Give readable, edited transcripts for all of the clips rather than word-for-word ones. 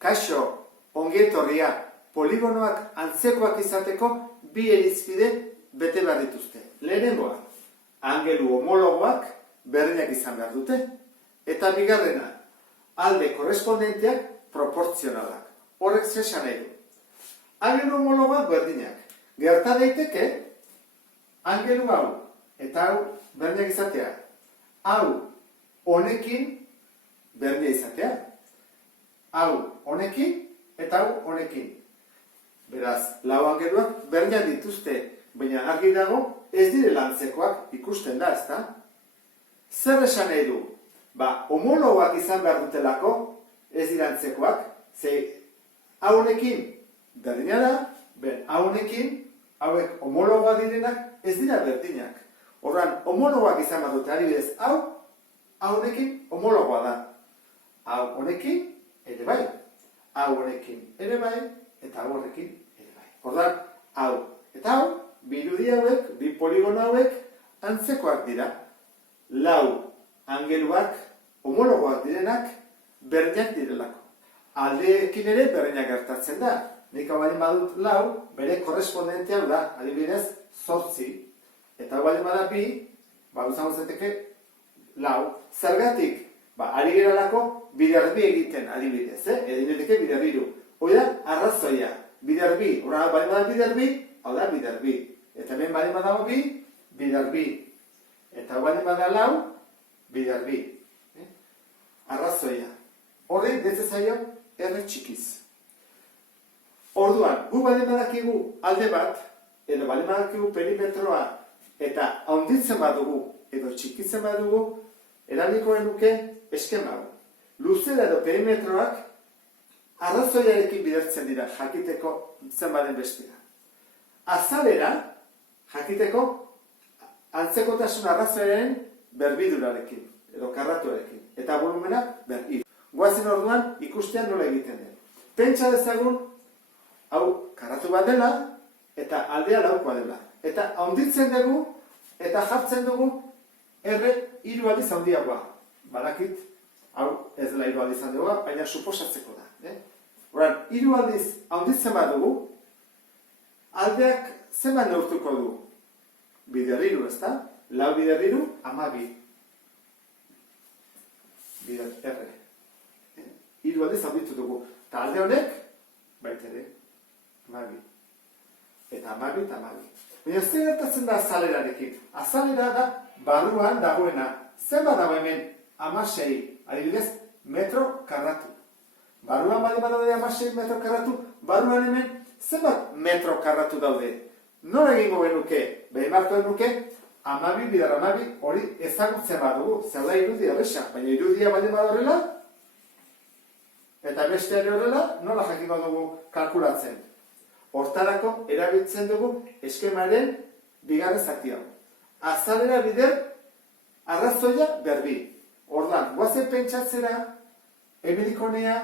Kaixo, ongietorria, poligonoak antzekoak izateko bi irizpide bete behar dituzte. Lehenengoa, angelu homologoak berdinak izan behar dute. Eta bigarrena, alde korrespondenteak proportzionalak. Horrek zesan nahi du. Angelu homologoak berdinak. Gerta daiteke, angelu hau eta hau berdinak izatea. Hau honekin berdina izatea. Hau honekin eta hau honekin. Beraz, lau angeluak berdinak dituzte, baina argi dago ez direla antzekoak ikusten da, ezta? Zer esan nahi du? Homologoak izan behar dutelako, ez dira antzekoak, ze hau honekin berdina da, hau honekin, hauek homologoak direnak ez dira berdinak. Horran, homologoak izan behar dute, adibidez, hau honekin homologoa da. Hau honekin ere bai, hau honekin ere bai, eta hau horrekin ere bai. Horran, hau eta hau, bi irudi hauek, bi poligono hauek antzekoak dira. Lau angeluak homologoak direnak berdinak direlako. Aldeekin ere berdinak gertatzen da. Nik hau baldin badut lau, bere korrespondentea hau da, adibidez, 8. Eta hau baldin bada 2, izango zeteke lau. Zergatik? Ari geralako bider 2 egiten adibidez, edin edeke bider 3. Hoi da, arrazoia, bider 2. Hora baldin bada bider 2, hau da bider 2. Eta hemen baldin badago 2, bider 2. Eta hau baldin bada lau, bider 2. Arrazoia. Horri, detze zaio, erre txikiz. Orduan, gu baldin badakigu alde bat, edo baldin badakigu perimetroa, eta handitzen badugu, edo txikitzen badugu, erabiliko genuke eskema hau. Luzera edo perimetroak arrazoiarekin bidertzen dira, jakiteko zenbaden bestera. Azalera, jakiteko antzekotasun arrazoiaren berbidurarekin, edo karratuarekin, eta volumena berri. Goazen orduan ikustean nola egiten den. Pentsa dezagun, hau karratu bat dela, eta aldea laukoa dela. Eta handitzen dugu, eta jartzen dugu, erre 3 aldiz handiagoa. Badakit, hau ez dela 3 aldiz handiagoa, baina suposatzeko da. Horan, 3 aldiz handitzen badugu, aldeak zenbat neurtuko du? Bider 3, ezta? Lau bider 3, 12. Bider erre. 3 aldiz handitu dugu. Eta alde honek, baitere, 12. Eta 12 eta 12. Baina zer gertatzen da azalerarekin? Azalera da barruan dagoena. Zenbat dago hemen 16, adibidez, metro karratu. Barruan baldin badaude 16 metro karratu, barruan hemen zenbat metro karratu daude. Nola egingo genuke? Behin marko genuke, 12 bider 12 hori ezagutzen badugu. Zer da irudi erresa, baina irudia baldin badorrela, eta besteari horrela, nola jakingo dugu kalkulatzen. Hortarako erabiltzen dugu eskemaren bigarren zati hau. Azalera bider arrazoia berbi. Ordan, guazen pentsatzera, hemendikonea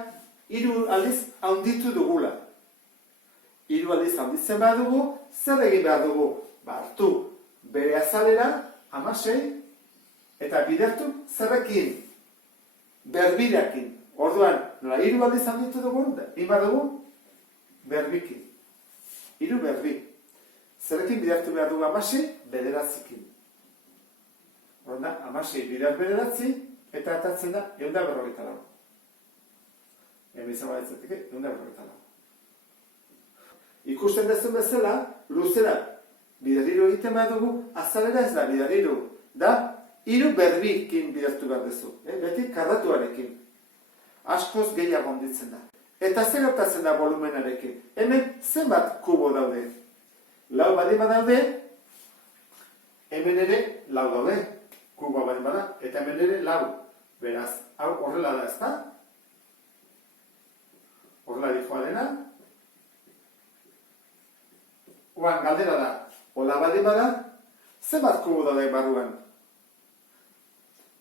3 aldiz handitu dugula. 3 aldiz handitzen badugu, zer egin behar dugu? Hartu bere azalera 16 eta bidertu zerrekin? Berbirakin. Orduan, nola 3 aldiz handitu dugu, egin behar dugu? Berbikin. 3 berbi. Zerrekin bidertu behar dugu 16? Bederatzikin. Orduan, 16 bider bederatzi, eta atatzen da 154. Hemen izan baditzeteke, 154. Ikusten dezun bezala, luzera bider 3 egiten behar dugu, azalera ez da bider 3. Da, 3 berbikin bidertu behar dezu. Beti karratuarekin. Askoz gehiago handitzen da. Eta zer gertatzen da volumenarekin? Hemen zenbat kubo daude? Lau baldin badaude, hemen ere lau daude. Kuboa baldin bada, eta hemen ere lau. Beraz, hau horrela da, ezta? Horrela dijoa dena. Oan, galdera da, hola baldin bada, zenbat kubo daude barruan?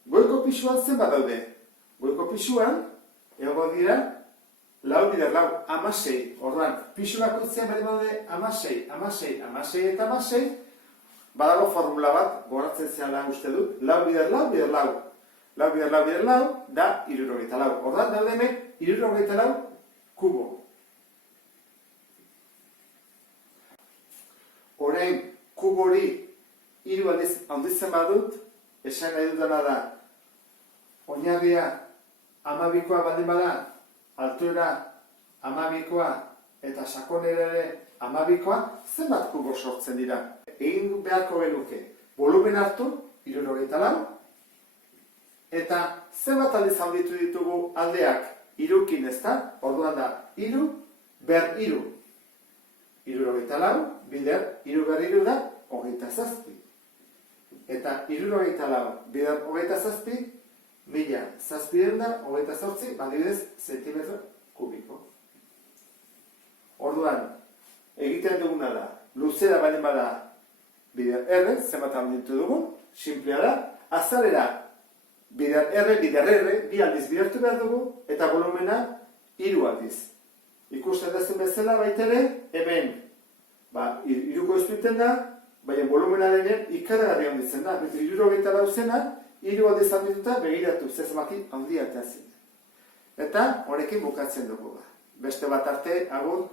Goiko pisuan zenbat daude? Goiko pisuan, egongo dira, lau bider lau, 16. Orduan, pisu bakoitzean baldin badaude 16, 16, 16 eta 16, badago formula bat, goratzen zehala uste dut, lau bider lau, bider lau. Lau bider lau, bider lau, da 64. Orduan, daude hemen 64 kubo. Orain, kubo hori 3 aldiz handitzen badut, esan nahi dudana da, oinarria 12koa baldin bada, altura 12koa eta sakonera ere 12koa, zenbat kubo sortzen dira? Egin beharko genuke, volumen hartu, 74, eta zenbat aldiz handitu ditugu aldeak 3kin, ezta? Orduan da, 3 ber 3. 74, bider, 3 ber 3 da, 27. Eta 74 bider 27, 1728, adibidez, zentimetro kubiko. Orduan, egiten duguna da, luzera baldin bada bider R, zenbat handitu dugu, simplea da, azalera bider R, bi aldiz bidertu behar dugu, eta volumena 3 aldiz. Ikusten dezen bezala baitere, hemen, 3ko ezpiten da, baina volumena denen ikaragarri handitzen da. 74 zena, 3 aldiz handituta begiratu, zezmaki handia eta zen. Eta honekin bukatzen dugu. Beste bat arte, agur.